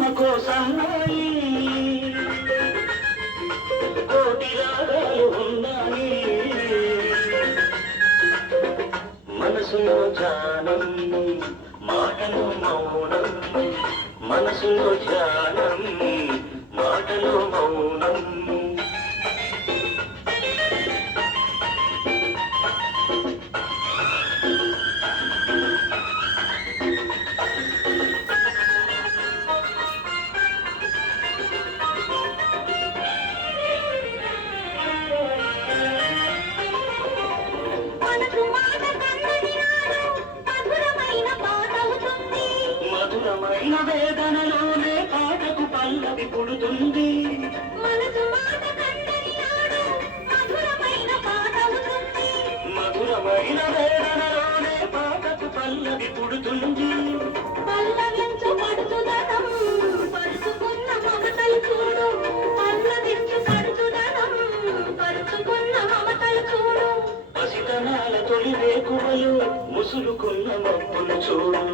సన్నాయి కోటి రాగాలు ఉన్నాయి మనసులో ధ్యానం మాటలు మౌనం మనసులో ధ్యానం మాటలు మౌనం మధురమైన వేదనలోనే పాటకు పల్లవి పుడుతుంది మధురమైన వేదనలోనే పాటకు పల్లవి పుడుతుంది పల్లవించబడుతుదనం పరుచుకున్న మమతలు చూడు పల్లవించబడుతుదనం పరుచుకున్న మమతలు చూడు పసితనాల తొలి వేకువలు ముసులుకున్న మబ్బులు చూడు